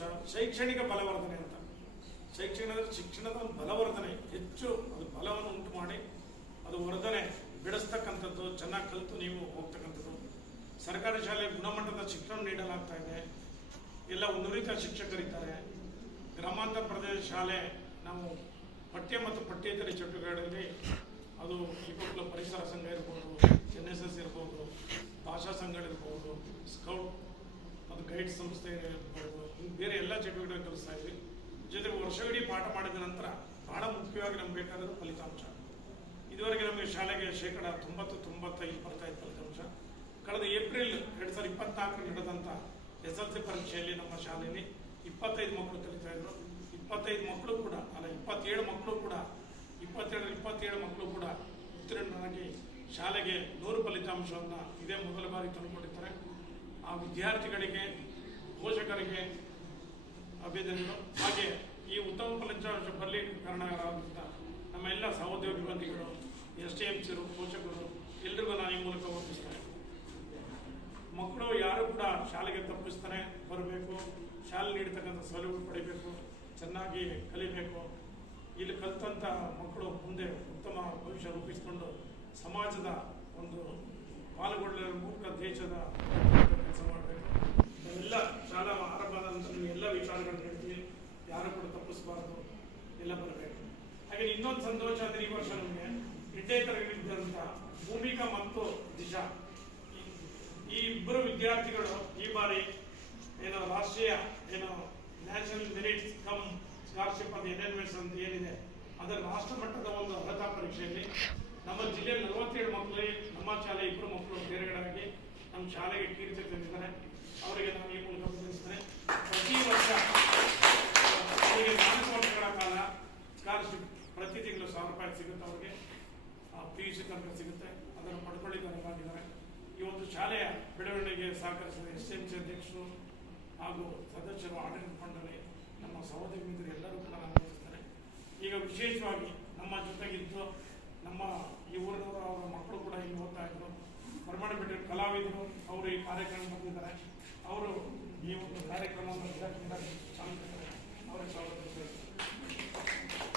ಫಲಿತಾಂಶ ಶೈಕ್ಷಣಿಕ ಬಲವರ್ಧನೆ ಅಂತ. ಶಿಕ್ಷಣದ ಒಂದು ಬಲವರ್ಧನೆ ಹೆಚ್ಚು ಅದು ಬಲವನ್ನು ಉಂಟು ಮಾಡಿ ಅದು ವರ್ಧನೆ ಬೆಳೆಸ್ತಕ್ಕಂಥದ್ದು, ಚೆನ್ನಾಗಿ ಕಲಿತು ನೀವು ಹೋಗ್ತಕ್ಕಂಥದ್ದು. ಸರ್ಕಾರಿ ಶಾಲೆ ಗುಣಮಟ್ಟದ ಶಿಕ್ಷಣ ನೀಡಲಾಗ್ತಾ ಇದೆ. ಎಲ್ಲ ನುರಿತ ಶಿಕ್ಷಕರಿದ್ದಾರೆ. ಗ್ರಾಮಾಂತರ ಪ್ರದೇಶ ಶಾಲೆ ನಾವು ಪಠ್ಯ ಮತ್ತು ಪಠ್ಯೇತರ ಚಟುವಟಿಕೆಗಳಲ್ಲಿ ಅದು ಈ ಪರಿಸರ ಸಂಘ ಇರ್ಬೋದು, NSS ಇರ್ಬೋದು, ಭಾಷಾ ಸಂಘಗಳಿರ್ಬೋದು, ಸ್ಕೌಟ್ ಮತ್ತು ಗೈಡ್ ಸಂಸ್ಥೆ ಇರ್ಬೋದು, ಬೇರೆ ಎಲ್ಲ ಚಟುವಟಿಕೆ ಕಲಿಸ್ತಾ ಇದ್ವಿ. ಜೊತೆಗೆ ವರ್ಷವಿಡೀ ಪಾಠ ಮಾಡಿದ ನಂತರ ಬಹಳ ಮುಖ್ಯವಾಗಿ ನಮ್ಗೆ ಬೇಕಾದರೂ ಫಲಿತಾಂಶ. ಇದುವರೆಗೆ ನಮಗೆ ಶಾಲೆಗೆ ಶೇಕಡ 90-95 ಬರ್ತಾ ಇತ್ತು ಫಲಿತಾಂಶ. ಕಳೆದ ಏಪ್ರಿಲ್ 2024 ನಡೆದಂಥ SSLC ಪರೀಕ್ಷೆಯಲ್ಲಿ ನಮ್ಮ ಶಾಲೆಯಲ್ಲಿ 25 ಮಕ್ಕಳು ಕಲಿತಾ ಇದ್ರು. 25 ಮಕ್ಕಳು ಕೂಡ ಅಲ್ಲ 27 ಮಕ್ಕಳು ಕೂಡ 27 ಮಕ್ಕಳು ಕೂಡ ಉತ್ತೀರ್ಣರಾಗಿ ಶಾಲೆಗೆ 100 ಫಲಿತಾಂಶವನ್ನು ಇದೇ ಮೊದಲ ಬಾರಿ ತಂದುಕೊಂಡಿದ್ದಾರೆ. ಆ ವಿದ್ಯಾರ್ಥಿಗಳಿಗೆ, ಪೋಷಕರಿಗೆ ಅಭಿನಂದನೆಗಳು. ಹಾಗೆ ಈ ಉತ್ತಮ ಫಲಿತಾಂಶ ಬರಲಿ ಕಾರಣರಾದಂಥ ನಮ್ಮ ಎಲ್ಲ ಸಹೋದ್ಯೋಗಿ ಬಂಧಿಗಳು, STMCರು, ಪೋಷಕರು ಎಲ್ರಿಗೂ ನಾನು ಈ ಮೂಲಕ ವಂದಿಸ್ತೇನೆ. ಮಕ್ಕಳು ಯಾರು ಕೂಡ ಶಾಲೆಗೆ ತಪ್ಪಿಸ್ತಾನೆ ಬರಬೇಕು, ಶಾಲೆ ನೀಡತಕ್ಕಂಥ ಸೌಲಭ್ಯ ಪಡಿಬೇಕು, ಚೆನ್ನಾಗಿ ಕಲಿಬೇಕು. ಇಲ್ಲಿ ಕಲಿತಂಥ ಮಕ್ಕಳು ಮುಂದೆ ಉತ್ತಮ ಭವಿಷ್ಯ ರೂಪಿಸಿಕೊಂಡು ಸಮಾಜದ ಒಂದು ಪಾಲ್ಗೊಳ್ಳಲು ಮೂಲಕ ದೇಶದ ಕೆಲಸ ಮಾಡಬೇಕು. ನಾವೆಲ್ಲ ಶಾಲಾ ಆರಂಭದ ನಂತರ ಎಲ್ಲ ವಿಚಾರಗಳನ್ನು ಹೇಳ್ತೀವಿ, ಯಾರು ಕೂಡ ತಪ್ಪಿಸಬಾರ್ದು, ಎಲ್ಲ ಬರಬೇಕು. ಹಾಗೆ ಇನ್ನೊಂದು ಸಂತೋಷ ಅಂದರೆ ಈ ವರ್ಷ ನಮಗೆ 8ನೇ ತರಗತಿಯಂಥ ಭೂಮಿಕಾ ಮತ್ತು ದಿಶಾ ಈ ಇಬ್ಬರು ವಿದ್ಯಾರ್ಥಿಗಳು ಈ ಬಾರಿ ಏನೋ ರಾಷ್ಟ್ರೀಯ ನ್ಯಾಷನಲ್ ಮೆರಿಟ್ಸ್ ಕಮ್ ಸ್ಕಾಲರ್ಶಿಪ್ ಅಂತ NNMS ಅಂತ ಏನಿದೆ ಅದರ ರಾಷ್ಟ್ರ ಮಟ್ಟದ ಒಂದು ಅರ್ಹತಾ ಪರೀಕ್ಷೆಯಲ್ಲಿ ನಮ್ಮ ಜಿಲ್ಲೆಯಲ್ಲಿ 47 ಮಕ್ಕಳು, ನಮ್ಮ ಶಾಲೆ 2 ಮಕ್ಕಳು ತೇರ್ಗಡೆಯಾಗಿ ನಮ್ಮ ಶಾಲೆಗೆ ಕೀರ್ತಿ ತಂದಿದ್ದಾರೆ. ಅವರಿಗೆ ನಾನು ಈ ಮೂಲಕ ಅಭಿನಂದಿಸ್ತೇನೆ. ಪ್ರತಿ ವರ್ಷ ಅವರಿಗೆ 4 ವರ್ಷಗಳ ಕಾಲ ಸ್ಕಾಲರ್ಶಿಪ್ ಪ್ರತಿ ತಿಂಗಳು 1000 ರೂಪಾಯಿ ಸಿಗುತ್ತೆ. ಅವರಿಗೆ PUC ತನಕ ಸಿಗುತ್ತೆ. ಅದನ್ನು ಪಡ್ಕೊಳ್ಳಿಕ್ಕೆ ಅನುವಾಗಿದ್ದಾರೆ. ಈ ಒಂದು ಶಾಲೆಯ ಬೆಳವಣಿಗೆಗೆ ಸಹಕರಿಸಿದ STMC ಅಧ್ಯಕ್ಷರು ಹಾಗೂ ಸದಸ್ಯರು, ಆಡಳಿತ ಮಂಡಳಿ, ನಮ್ಮ ಸಹೋದರಿ ಮಿತ್ರರು ಎಲ್ಲರೂ ಕೂಡ ನಾನು ವಂದಿಸ್ತೇನೆ. ಈಗ ವಿಶೇಷವಾಗಿ ನಮ್ಮ ಜೊತೆಗಿದ್ದು ನಮ್ಮ ಈ ಊರಿನವರು, ಅವರ ಮಕ್ಕಳು ಕೂಡ ಇಲ್ಲಿ ಓದ್ತಾ ಇದ್ರು. ಹೊರಮಾಡಬಿಟ್ಟರೆ ಕಲಾವಿದರು ಅವರು ಈ ಕಾರ್ಯಕ್ರಮ ಬಂದಿದ್ದಾರೆ. ಅವರು ಈ ಒಂದು ಕಾರ್ಯಕ್ರಮವನ್ನು ಅವರಿಗೆ ಸ್ವಾಗತ